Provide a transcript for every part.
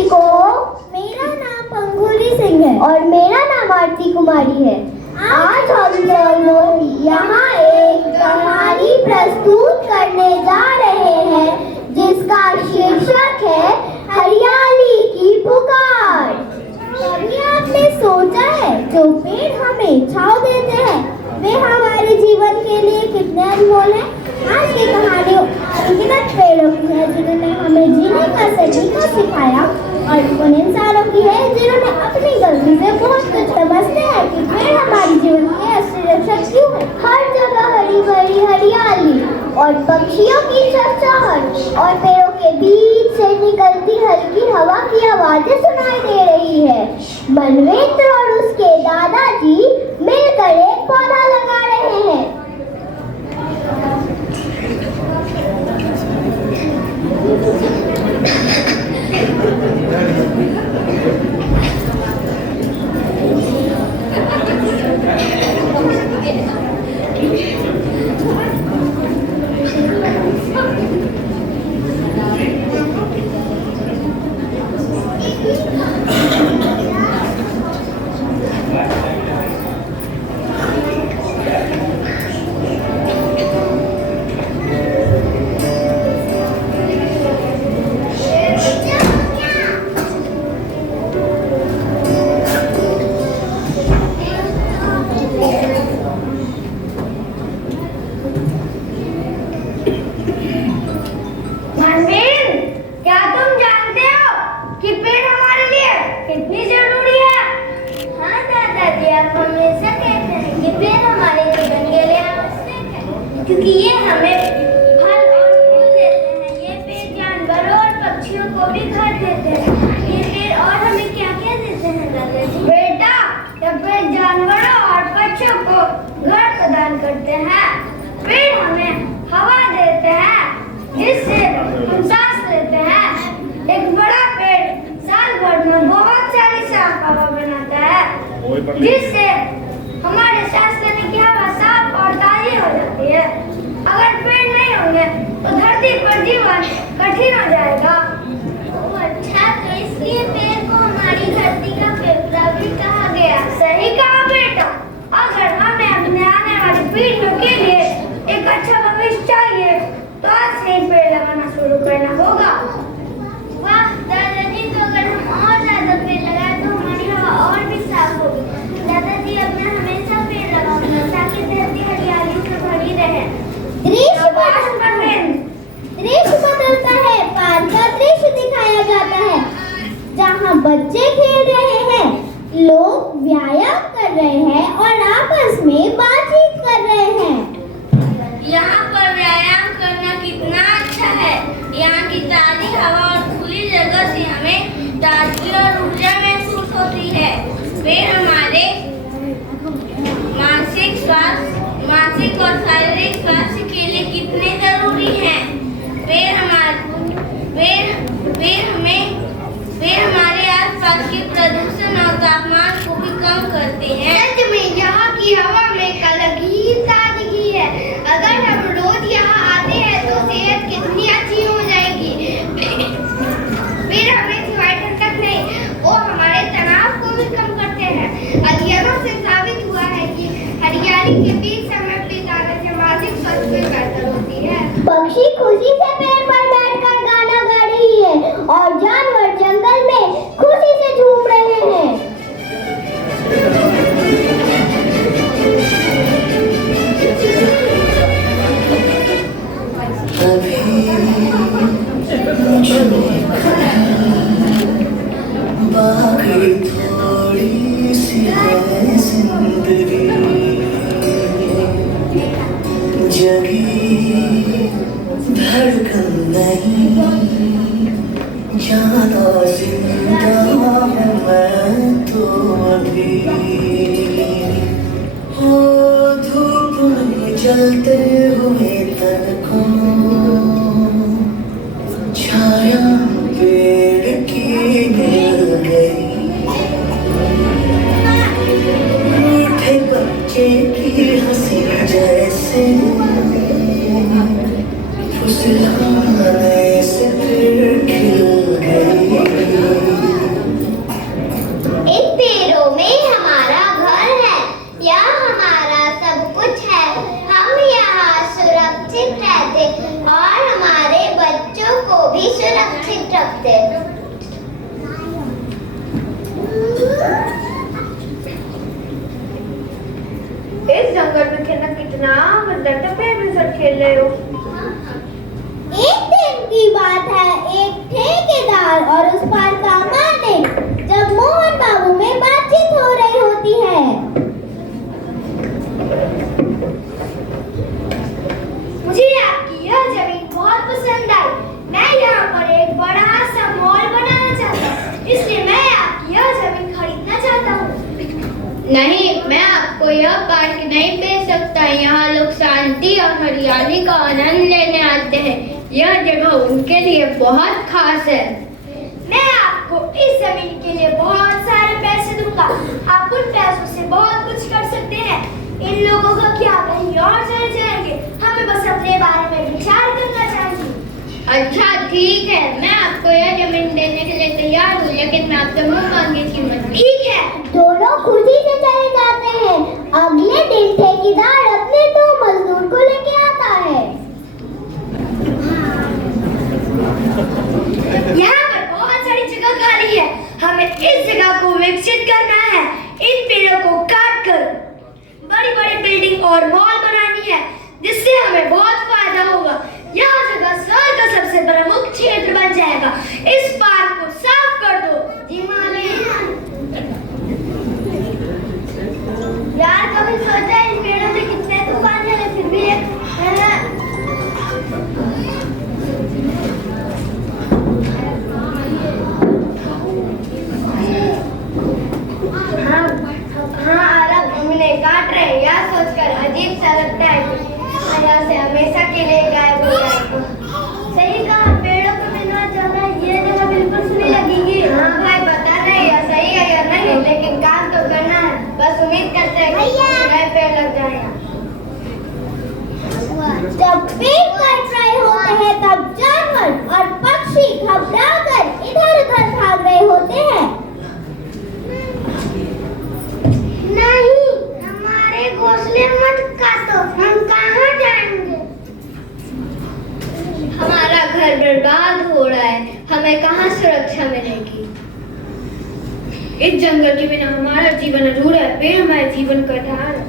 सभी को। मेरा नाम पंगुली सिंह है और मेरा नाम आरती कुमारी है। आज हम दोनों यहाँ एक कहानी प्रस्तुत करने जा रहे हैं जिसका शीर्षक है हरियाली की पुकार। कभी आपने सोचा है जो पेड़ हमें छांव देते हैं वे हमारे जीवन के लिए कितने अनमोल हैं? आज की कहानी अनगिनत पेड़ों की है जिन्होंने हमें जीने का सलीका सिखाया और उन इंसानों की है जिन्होंने अपनी गलती से बहुत कुछ समझते हैं कि पेड़ हमारे जीवन के असली रक्षक क्यों है। हर जगह हरी भरी हरियाली और पक्षियों की चहचहाहट और पेड़ों के बीच से निकलती हल्की हवा की आवाजें सुनाई दे रही है। मनवेंद्र और उसके दादाजी मिलकर एक पौधा लगा रहे हैं। क्योंकि ये हमें फल और फूल देते हैं। ये पेड़ जानवरों और पक्षियों को भी घर देते हैं। ये पेड़ और हमें क्या क्या देते हैं दादाजी? बेटा, ये पेड़ जानवरों और पक्षियों को घर प्रदान करते हैं। पेड़ हमें हवा देते हैं जिससे हम सांस लेते हैं। एक बड़ा पेड़ साल भर में बहुत सारी साफ हवा बनाता है जिससे हमारे सांस लेने की हवा साफ और ताजी हो जाती है। अगर पेड़ नहीं होंगे तो धरती पर जीवन कठिन हो जाएगा। अच्छा, तो इसलिए पेड़ को हमारी धरती का फेफड़ा भी कहा गया। सही कहा बेटा। अगर हमें अपने आने वाली पीढ़ियों के लिए एक अच्छा भविष्य चाहिए तो आज से ही पेड़ लगाना शुरू करना होगा। वाह दादाजी, तो अगर हम और ज्यादा पेड़ लगाए तो हमारी हवा और भी साफ होगी। दादाजी, अब मैं हमेशा पेड़ लगाऊंगा ताकि धरती हरियाली से भरी रहे। दृश्य बदलता है। पार्क का दृश्य दिखाया जाता है जहाँ बच्चे खेल रहे हैं, लोग व्यायाम कर रहे हैं और आपस में बातचीत कर रहे हैं। यहाँ पर व्यायाम करना कितना अच्छा है। यहाँ की ताजी हवा और खुली जगह से हमें ताजगी और ऊर्जा महसूस होती है। पेड़ हमारे मानसिक और शारीरिक स्वास्थ्य के लिए कितने जरूरी हैं। पेड़ हमारे आसपास के प्रदूषण और तापमान को भी कम करते हैं। सच में यहाँ की हवा में एक अलग ही ताजगी है। अगर हम रोज यहाँ आते हैं तो सेहत कितनी अच्छी हो जाएगी। पेड़ हमें सिवाय ठंडक नहीं, वो हमारे तनाव को भी कम करते हैं। अध्ययनों से साबित हुआ है कि हरियाली के बीच समय बिताने से मानसिक स्वास्थ्य में बेहतर होती है। पक्षी खुशी से पेड़ पर बैठकर गाना गा रही है और जानवर जंगल में खुशी से झूम रहे हैं। बाकी थोड़ी सी है जिंदगी जगी धड़कन नहीं जाना जिंदा हूँ मैं तो अभी हो धूप में जलते हुए तन को छाया पेड़ की मिल गई। रूठे बच्चे की हंसी जैसे फुसलाने से फिर खिल गई। इस जंगल में खेलना कितना मजा, तो पेड़ में सब खेल रहे हो। एक दिन की बात है, एक ठेकेदार और उस पर का मालिक, जब मोहन बाबू में बातचीत हो रही होती है। मुझे आपकी यह जमीन बहुत पसंद आई। मैं यहाँ पर एक बड़ा सा मॉल बनाना चाहता हूँ, इसलिए मैं आपकी यह जमीन खरीदना चाहता हूँ। नहीं, मैं आपको यह पार्क नहीं दे सकता। यहाँ लोग शांति और हरियाली का आनंद लेने आते हैं। यह जगह उनके लिए बहुत खास है। मैं आपको इस जमीन के लिए बहुत सारे पैसे दूंगा। आप उन पैसों से बहुत कुछ कर सकते हैं। इन लोगों का क्या कहीं और चले जाएंगे, हमें बस अपने बारे में विचार करना चाहिए। अच्छा ठीक है, मैं आपको यह जमीन देने के लिए तैयार हूँ, लेकिन मैं आपसे मुंह मांगी कीमत नहीं। ठीक है। दोनों खुशी से चले जाते हैं। अगले दिन ठेकेदार अपने 2 मजदूर को लेके आता है। यहाँ पर बहुत सारी जगह खाली है, हमें इस जगह को विकसित करना है। इन पेड़ों को काट कर बड़ी बड़ी बिल्डिंग और मॉल बनानी है, जिससे हमें बहुत फायदा होगा। यह जगह शहर का सबसे प्रमुख क्षेत्र बन जाएगा। इस पार्क को साफ कर दो। जी मालिक। यार कभी सोचा इन पेड़ों से कितने दुकान है, फिर भी एक हाँ अरब उन्हें काट रहे हैं। यह सोचकर अजीब सा लगता है कि यहाँ से हमेशा के लिए गायब हो जाएगा। सही कहा, पेड़ों को मिलना चाहता है। ये जगह बिल्कुल सुनी लगेगी। हाँ भाई, पता नहीं यह सही है या नहीं, लेकिन काम तो करना है। बस उम्मीद करते हैं कि नए पेड़ लग जाए। जब पेड़ कट रहे होते हैं, तब जानवर और पक्षी घबराकर इधर-उधर भाग रहे होते हैं। नहीं, हमारे घोंसले मत काटो, हम कहाँ जाएंगे? हमारा घर बर्बाद हो रहा है, हमें कहाँ सुरक्षा मिलेगी? इस जंगल के बिना हमारा जीवन अधूरा है। पेड़ हमारे जीवन का आधार है।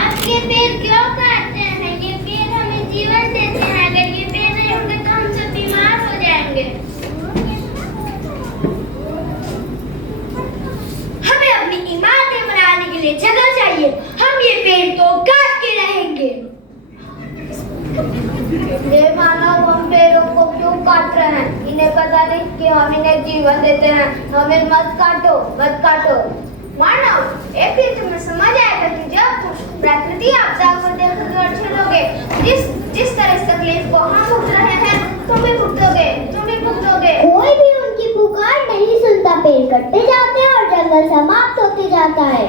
आप ये पेड़ क्यों काटते हैं? ये पेड़ हमें जीवन देते हैं। अगर ये पेड़ नहीं होंगे तो हम सब बीमार हो जाएंगे। हमें अपनी इमारतें बनाने के लिए जगह चाहिए। हम ये पेड़ तो काट के रहेंगे। ये मानव हम पेड़ों को क्यों काट रहे हैं? इन्हें पता नहीं कि हम इन्हें जीवन देते हैं। हमें मत काटो, मत काटो। मानव, एक दिन तुम्हें समझ आएगा कि जब प्रकृति आपदा को देखकर अच्छे लोगे। जिस तरह से तकलीफ को हम भुगत रहे हैं, तुम भी भुगतोगे, तुम भी भुगतोगे। कोई भी उनकी पुकार नहीं सुनता। पेड़ कटते जाते हैं और जंगल समाप्त होते जाता है।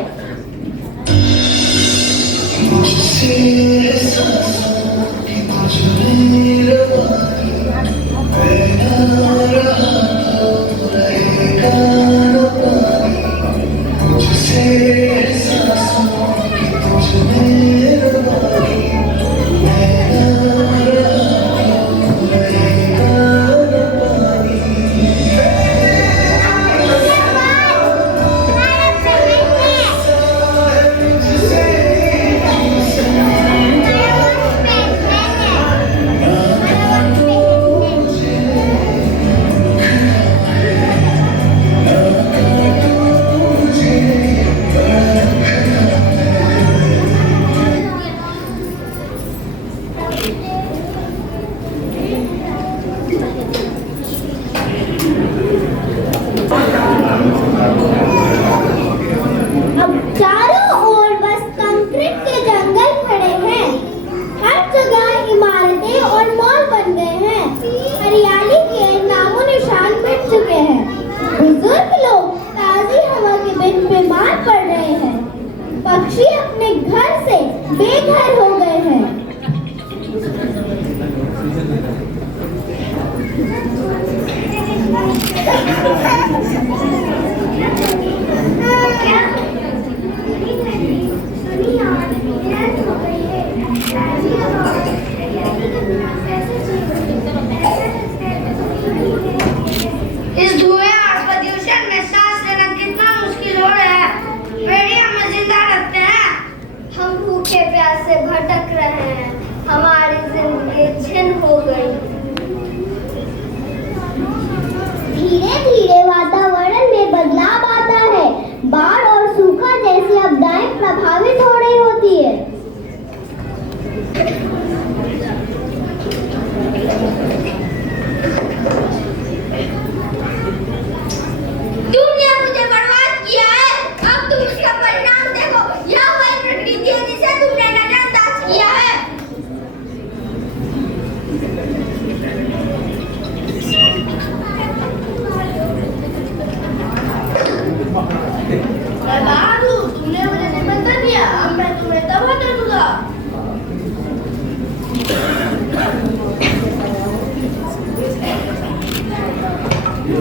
मैं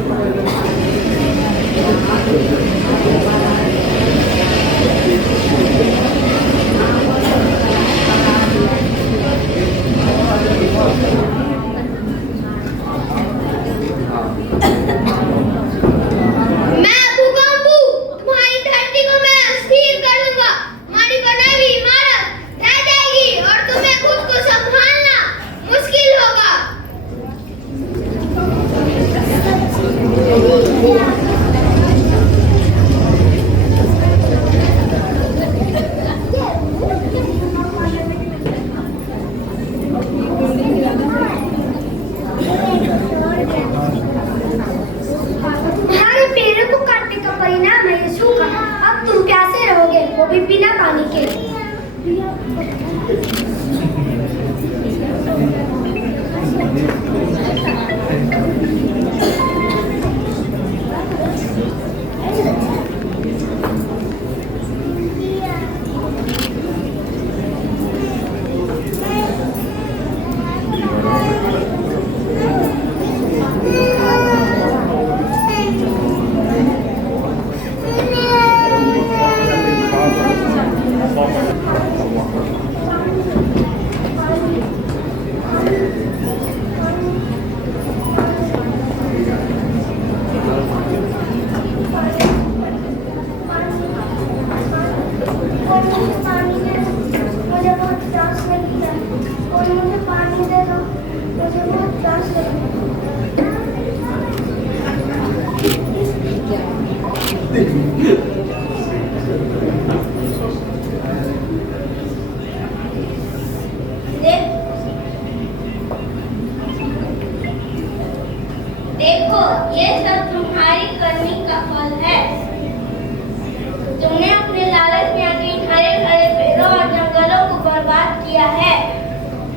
भूकंप हूँ, तुम्हारी धरती को मैं अस्थिर करूंगा। हमारी बनाई हुई इमारत रह जाएगी और तुम्हें खुद को संभालना मुश्किल होगा। तुम्हारे पेड़ों को काटने का परिणाम है ये सूखा। अब तुम कैसे रहोगे, वो भी बिना पानी के? मुझे बहुत प्यास लगी है और मुझे पानी दे दो, मुझे बहुत प्यास लगी है। देखो, ये सब तुम्हारी करनी का फल है। तुमने अपने लालच में आके इन हरे हरे पेड़ों और जंगलों को बर्बाद किया है।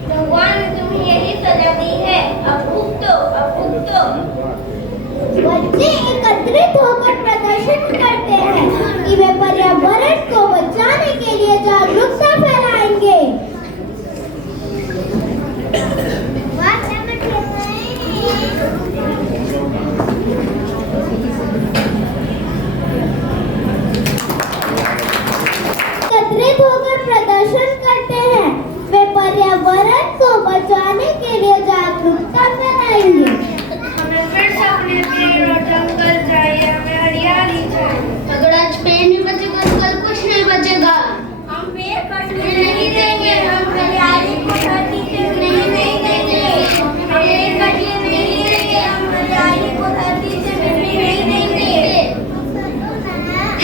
भगवान ने तुम्हें यही सजा दी है। अब भुगतो, अब भुगतो। बच्चे एकत्रित होकर प्रदर्शन करते हैं कि वे पर्यावरण को बचाने के लिए जागरूकता फैलाएंगे। एकत्रित होकर प्रदर्शन करते हैं, वे पर्यावरण को बचाने के लिए जागरूकता फैलाएंगे। हमें फिर से अपने पेड़ और जंगल चाहिए, हमें हरियाली चाहिए। अगर आज पेड़ नहीं बचेगा तो कल कुछ नहीं बचेगा। हम पेड़ कटने नहीं देंगे, हम हरियाली को धरती से नहीं देंगे। हम पेड़ कटने नहीं देंगे, हम हरियाली को धरती से मिटने नहीं देंगे।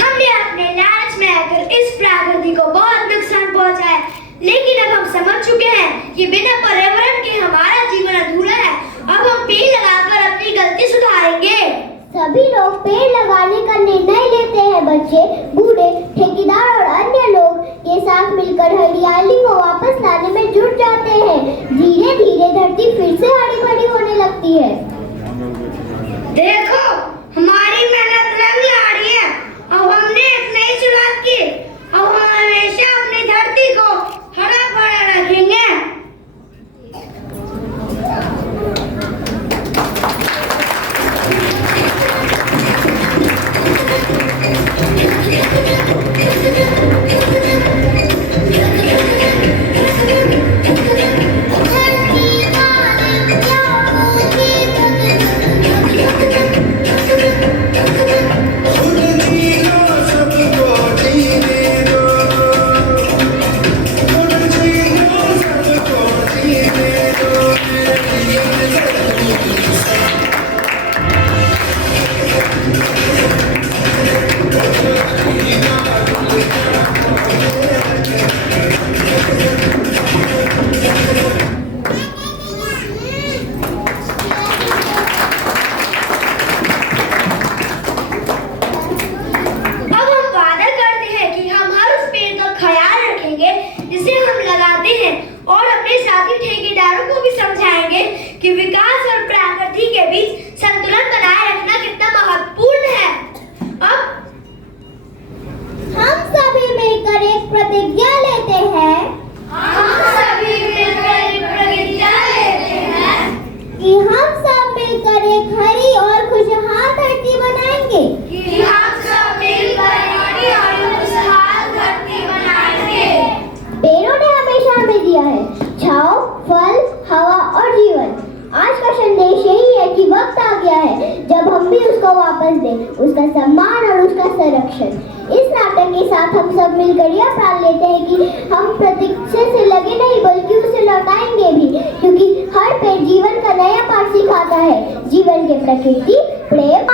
हमने अपने लालच में आकर इस प्रकृति को बहुत नुकसान पहुंचाया है, लेकिन अब हम समझ चुके हैं कि बिना पर्यावरण के हमारा जीवन अधूरा है। अब हम पेड़ लगाकर अपनी गलती सुधारेंगे। सभी लोग पेड़ लगाने का निर्णय लेते हैं। बच्चे, बूढ़े, ठेकेदार और अन्य लोग के साथ मिलकर हरियाली को वापस लाने में जुट जाते हैं। धीरे धीरे धरती फिर से हरी भरी होने लगती है। देखो, हमारी मेहनत रंग ला रही है। अब हमने एक नई शुरुआत की। अब हम हमेशा अपनी धरती को हरा भरा रखेंगे। धरती माँ ने क्या को वापस दें, उसका सम्मान और उसका संरक्षण। इस नाटक के साथ हम सब मिलकर यह प्राण लेते हैं कि हम प्रतीक्षा से लगे नहीं बल्कि उसे लौटाएंगे भी, क्योंकि हर पेड़ जीवन का नया पाठ सिखाता है। जीवन के प्रकृति, प्रेम